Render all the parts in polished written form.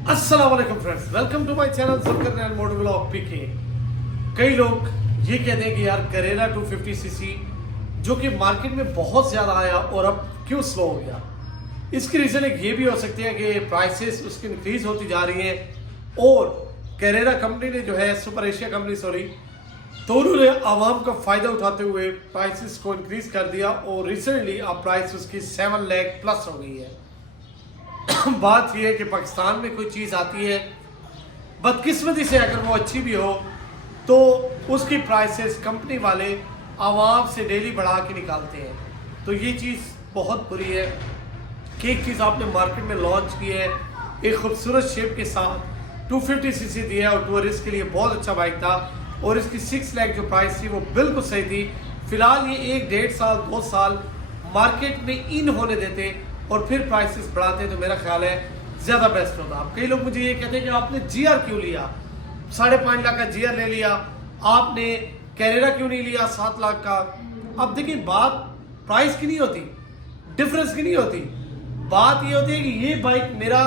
अस्सलाम वालेकुम friends, welcome to my channel Zulqarnain motor vlog PK. कई लोग ये कहते हैं कि यार करेरा 250 सीसी जो कि मार्केट में बहुत ज़्यादा आया और अब क्यों स्लो हो गया। इसकी रीज़न एक ये भी हो सकती है कि प्राइसेस उसकी इंक्रीज होती जा रही हैं और करेरा कंपनी ने जो है सुपर एशिया कंपनी सॉरी तो उन्होंने आवाम का फ़ायदा उठाते हुए प्राइसेस को इंक्रीज कर दिया और रिसेंटली अब प्राइस उसकी 7 लाख प्लस हो गई है। बात यह है कि पाकिस्तान में कोई चीज़ आती है, बदकिस्मती से अगर वो अच्छी भी हो तो उसकी प्राइसेस कंपनी वाले आवाम से डेली बढ़ा के निकालते हैं। तो ये चीज़ बहुत बुरी है कि एक चीज़ आपने मार्केट में लॉन्च की है एक खूबसूरत शेप के साथ 250 सीसी दिया और टूरिस्ट के लिए बहुत अच्छा बाइक था और इसकी 6 लाख जो प्राइस थी वो बिल्कुल सही थी। फिलहाल ये 1-1.5 साल 2 साल मार्केट में इन होने देते और फिर प्राइसेस बढ़ाते तो मेरा ख्याल है ज़्यादा बेस्ट होता। अब कई लोग मुझे ये कहते हैं कि आपने जीआर क्यों लिया, 5.5 लाख का जीआर ले लिया, आपने कैरेरा क्यों नहीं लिया 7 लाख का। अब देखिए बात प्राइस की नहीं होती, डिफरेंस की नहीं होती, बात ये होती है कि ये बाइक मेरा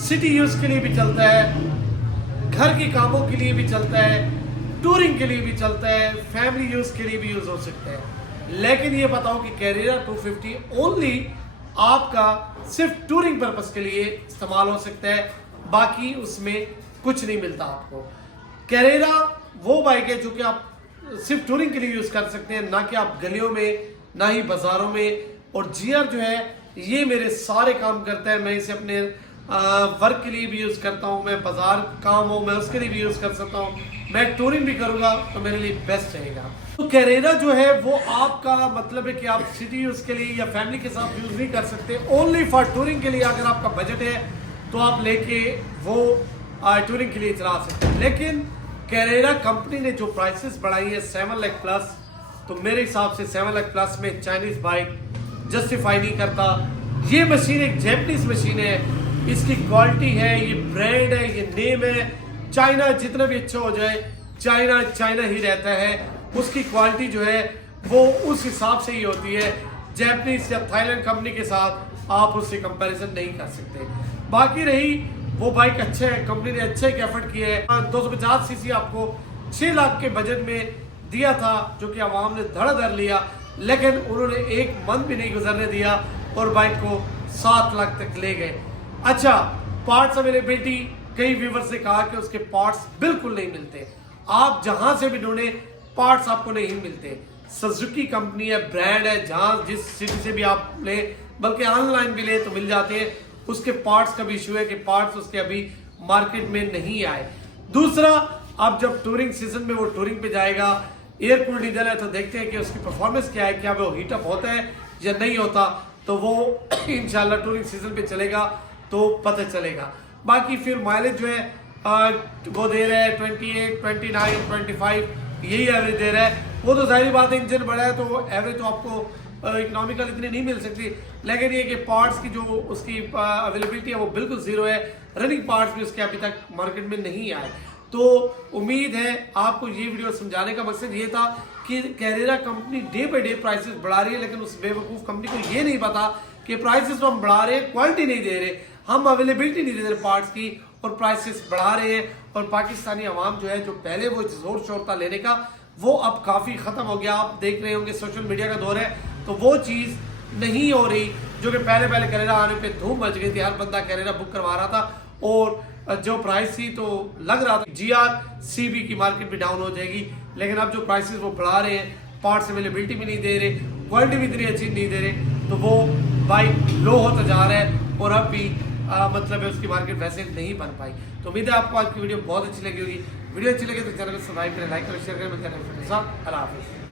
सिटी यूज़ के लिए भी चलता है, घर के कामों के लिए भी चलता है, टूरिंग के लिए भी चलता है, फैमिली यूज़ के लिए भी यूज़ हो सकता है। लेकिन ये बताओ कि कैरेरा 250 ओनली आपका सिर्फ टूरिंग पर्पस के लिए इस्तेमाल हो सकता है, बाकी उसमें कुछ नहीं मिलता आपको। कैरेरा वो बाइक है जो कि आप सिर्फ टूरिंग के लिए यूज़ कर सकते हैं, ना कि आप गलियों में ना ही बाज़ारों में। और जीआर जो है ये मेरे सारे काम करता है, मैं इसे अपने वर्क के लिए भी यूज़ करता हूँ, मैं बाजार काम हो मैं उसके लिए भी यूज़ कर सकता हूँ, मैं टूरिंग भी करूँगा तो मेरे लिए बेस्ट रहेगा। तो कैरेरा जो है वो आपका मतलब है कि आप सिटी यूज़ के लिए या फैमिली के साथ यूज़ नहीं कर सकते, ओनली फॉर टूरिंग के लिए अगर आपका बजट है तो आप लेके वो टूरिंग के लिए चला सकते हैं। लेकिन कैरेरा कंपनी ने जो प्राइसेस बढ़ाई है 7 लाख प्लस, तो मेरे हिसाब से 7 लाख प्लस में चाइनीज़ बाइक जस्टिफाई नहीं करता। ये मशीन एक जैपनीज मशीन है, इसकी क्वालिटी है, ये ब्रांड है, ये नेम है। चाइना जितना भी अच्छा हो जाए चाइना चाइना ही रहता है, उसकी क्वालिटी जो है वो उस हिसाब से ही होती है। जैपनीज या थाईलैंड कंपनी के साथ आप उससे कंपैरिजन नहीं कर सकते। बाकी रही वो बाइक अच्छे है, कंपनी ने अच्छे एक एफर्ट किए है। 250 सीसी आपको 6 लाख के बजट में दिया था जो कि आवाम ने धड़ाधड़ लिया, लेकिन उन्होंने एक मंथ भी नहीं गुजरने दिया और बाइक को 7 लाख तक ले गए। अच्छा, पार्ट्स अवेलेबिलिटी, कई व्यूवर्स ने कहा कि उसके पार्ट्स बिल्कुल नहीं मिलते, आप जहां से भी ढूंढे पार्ट्स आपको नहीं मिलते। सुजुकी कंपनी है, ब्रांड है, जहां जिस सिटी से भी आप ले, बल्कि ऑनलाइन भी ले तो मिल जाते हैं। उसके पार्ट्स का भी इशू है कि पार्ट्स उसके अभी मार्केट में नहीं आए। दूसरा, अब जब टूरिंग सीजन में वो टूरिंग पे जाएगा, एयर कूल्ड डीजल है, तो देखते हैं कि उसकी परफॉर्मेंस क्या है, क्या वो हीटअप होता है या नहीं होता, तो वो इंशाल्लाह टूरिंग सीजन पे चलेगा तो पता चलेगा। बाकी फिर माइलेज जो है वो दे रहा है 28, 29, 25, यही एवरेज दे रहा है। वो तो जाहिर बात है इंजन बड़ा है तो एवरेज तो आपको इकोनॉमिकल इतनी नहीं मिल सकती, लेकिन ये कि पार्ट्स की जो उसकी अवेलेबिलिटी है वो बिल्कुल ज़ीरो है। रनिंग पार्ट्स भी उसके अभी तक मार्केट में नहीं आए। तो उम्मीद है आपको ये वीडियो समझाने का मकसद ये था कि Carrara company day by day prices बढ़ा रही है, लेकिन उस बेवकूफ़ कंपनी को ये नहीं पता कि प्राइसेस तो हम बढ़ा रहे हैं, क्वालिटी नहीं दे रहे, हम अवेलेबिलिटी नहीं दे रहे पार्ट्स की और प्राइसेस बढ़ा रहे हैं। और पाकिस्तानी आवाम जो है, जो पहले वो जोर शोर था लेने का, वो अब काफ़ी ख़त्म हो गया। आप देख रहे होंगे सोशल मीडिया का दौर है, तो वो चीज़ नहीं हो रही जो कि पहले कैरेरा आने पे धूम मच गई थी, हर बंदा कैरेरा बुक करवा रहा था और जो प्राइस थी तो लग रहा था जीआर सीबी की मार्केट भी डाउन हो जाएगी। लेकिन अब जो प्राइसेस वो बढ़ा रहे हैं, पार्ट्स अवेलेबिलिटी भी नहीं दे रहे, क्वालिटी भी इतनी अच्छी नहीं दे रहे, तो वो बाइक लो होता जा रहा है और अब भी मतलब है उसकी मार्केट वैसे नहीं बन पाई। तो उम्मीद है आपको आज की वीडियो बहुत अच्छी लगी होगी। वीडियो अच्छी लगे तो चैनल को सब्सक्राइब करें, लाइक करें, शेयर करें। मैं अल्लाह हाफिज़।